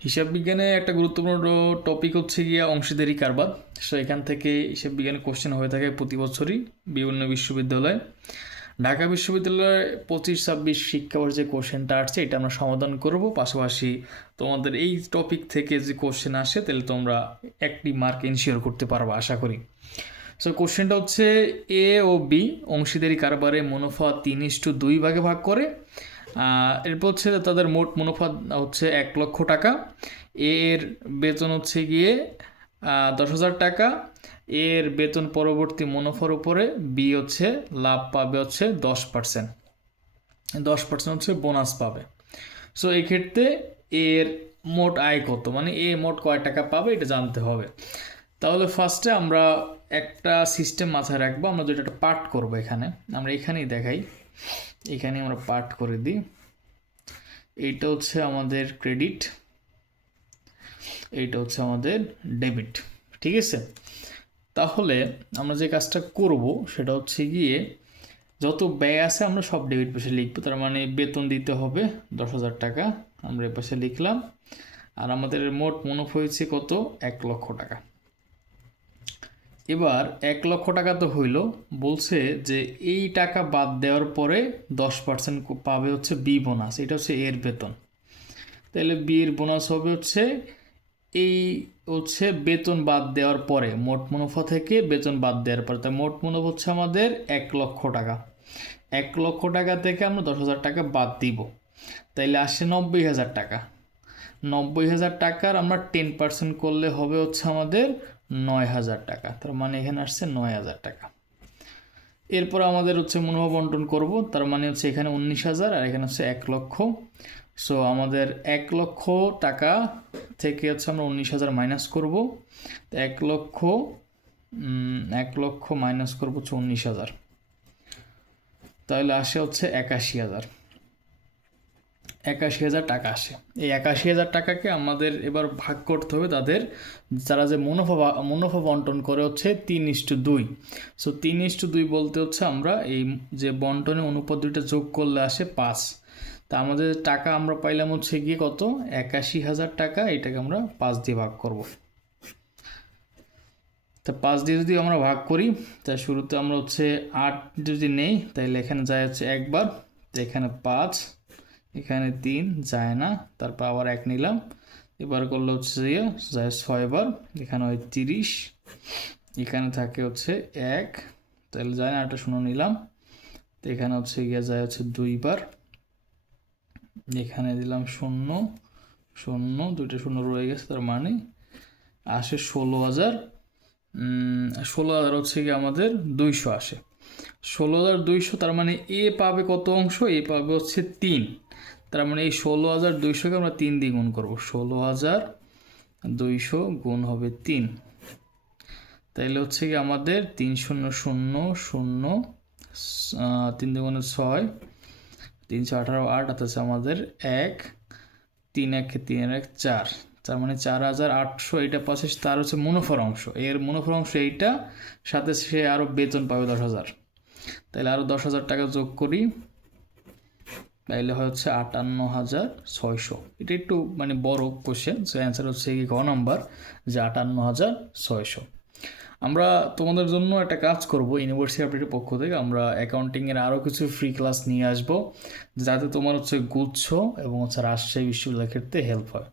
হিসাব বিজ্ঞানে একটা গুরুত্বপূর্ণ টপিক হচ্ছে গিয়া অংশীদারি কারবার। সো এখান থেকে হিসাব বিজ্ঞানের কোশ্চেন হয়ে থাকে প্রতি বছরই বিভিন্ন বিশ্ববিদ্যালয়ে। ঢাকা বিশ্ববিদ্যালয়ে 25-26 শিক্ষাবর্ষে যে কোশ্চেনটা আসছে এটা আমরা সমাধান করব, পাশাপাশি তোমাদের এই টপিক থেকে যে কোশ্চেন আসে তাহলে তোমরা একটি মার্ক এনশিওর করতে পারবে আশা করি। সো কোশ্চেনটা হচ্ছে এ ও বি অংশীদারি কারবারে মুনাফা 3:2 ভাগে ভাগ করে। এরপর হচ্ছে তাদের মোট মুনাফা হচ্ছে 1,00,000 টাকা। এর বেতন হচ্ছে গিয়ে 10,000 টাকা। এর বেতন পরবর্তী মুনাফার উপরে বি হচ্ছে লাভ পাবে হচ্ছে 10%। 10% হচ্ছে বোনাস পাবে। সো এই ক্ষেত্রে এর মোট আয় কত, মানে এ মোট কয় টাকা পাবে এটা জানতে হবে। তাহলে ফার্স্টে আমরা একটা সিস্টেম মাথায় রাখবো, আমরা যেটা একটা পার্ট করবো এখানে, আমরা এখানেই দেখাই, এখানে আমরা পার্ট করে দিই। এইটা হচ্ছে আমাদের ক্রেডিট, এইটা হচ্ছে আমাদের ডেবিট, ঠিক আছে। তাহলে আমরা যে কাজটা করব সেটা হচ্ছে গিয়ে যত ব্যয় আছে আমরা সব ডেবিট পাশে লিখবো। তার মানে বেতন দিতে হবে 10,000 টাকা, আমরা এ পাশে লিখলাম। আর আমাদের মোট মুনাফা হয়েছে কত, 1,00,000 টাকা। এবার 1,00,000 টাকা তো হইল, বলছে যে এই টাকা বাদ দেওয়ার পরে 10% পাবে হচ্ছে বি বোনাস, এটা হচ্ছে এর বেতন। তাহলে বি এর বোনাস হবে হচ্ছে এই হচ্ছে বেতন বাদ দেওয়ার পরে, মোট মুনাফা থেকে বেতন বাদ দেওয়ার পরে। তাই মোট মুনাফা হচ্ছে আমাদের 1,00,000 টাকা। 1,00,000 টাকা থেকে আমরা 10,000 টাকা বাদ দিব, তাইলে আসে 90,000 টাকা। 90,000 টাকার আমরা 10% করলে হবে হচ্ছে আমাদের 9,000 টাকা। তার মানে এখানে আসছে 9,000 টাকা। এরপর আমাদের হচ্ছে মুনাফা বন্টন করব, তার মানে হচ্ছে এখানে 19,000 আর এখানে হচ্ছে 1,00,000। সো আমাদের 1,00,000 টাকা থেকে হচ্ছে আমরা 19,000 মাইনাস করব। তো 1,00,000 মাইনাস করবো হচ্ছে 19,000, তাহলে আসে হচ্ছে 81,000 টাকা আসে। এই 81,000 টাকাকে আমাদের এবার ভাগ করতে হবে তাদের, যারা যে মুনাফা বন্টন করে হচ্ছে 3:2। সো 3:2 বলতে হচ্ছে আমরা এই যে বন্টনের অনুপাত দুইটা যোগ করলে আসে 5। তা আমাদের টাকা আমরা পাইলাম হচ্ছে গিয়ে কত, 81,000 টাকা। এটাকে আমরা 5 দিয়ে ভাগ করব। তা 5 দিয়ে যদি আমরা ভাগ করি, তা শুরুতে আমরা হচ্ছে 8 যদি নেই তাহলে এখানে যায় হচ্ছে একবার, তো এখানে 5, এখানে 3 যায় না, তারপর আবার 1 নিলাম, এবার করলে হচ্ছে যায় 6 বার, এখানে হয় 30, এখানে থাকে হচ্ছে 1, তাহলে যায় না, একটা 0 নিলাম, তো এখানে হচ্ছে গিয়ে যায় হচ্ছে 2 বার, এখানে দিলাম 0 0, দুইটা 0 রয়ে গেছে, তার মানে আসে 16,000। 16,000 হচ্ছে কি আমাদের 200 আসে। 16,200, তার মানে এ পাবে কত অংশ, এ পাবে হচ্ছে 3। তার মানে এই 16,200কে আমরা 3 দিয়ে গুণ করবো, 16,200 গুণ হবে 3, তাইলে হচ্ছে কি আমাদের 3 0 0 0, 3 2 6, 3 18 8, অর্থাৎ আমাদের 1, 3 1 3 1 4, তার মানে 4,800 এটা পাচ্ছে তার হচ্ছে মুনাফার অংশ। এর মুনাফার অংশ এইটা, সাথে সে আরও বেতন পাবে 10,000, তাহলে আরও 10,000 টাকা যোগ করি, তাইলে হচ্ছে 58,600। এটা একটু মানে বড় কোশ্চেন, সো অ্যান্সার হচ্ছে কি গ নাম্বার, যে 58,600। আমরা তোমাদের জন্য একটা কাজ করব, ইউনিভার্সিটি আপডেটের পক্ষ থেকে আমরা অ্যাকাউন্টিংয়ের আরও কিছু ফ্রি ক্লাস নিয়ে আসব, যাতে তোমার হচ্ছে গুচ্ছ এবং হচ্ছে রাজশাহী বিশ্ববিদ্যালয়ের ক্ষেত্রে হেল্প হয়।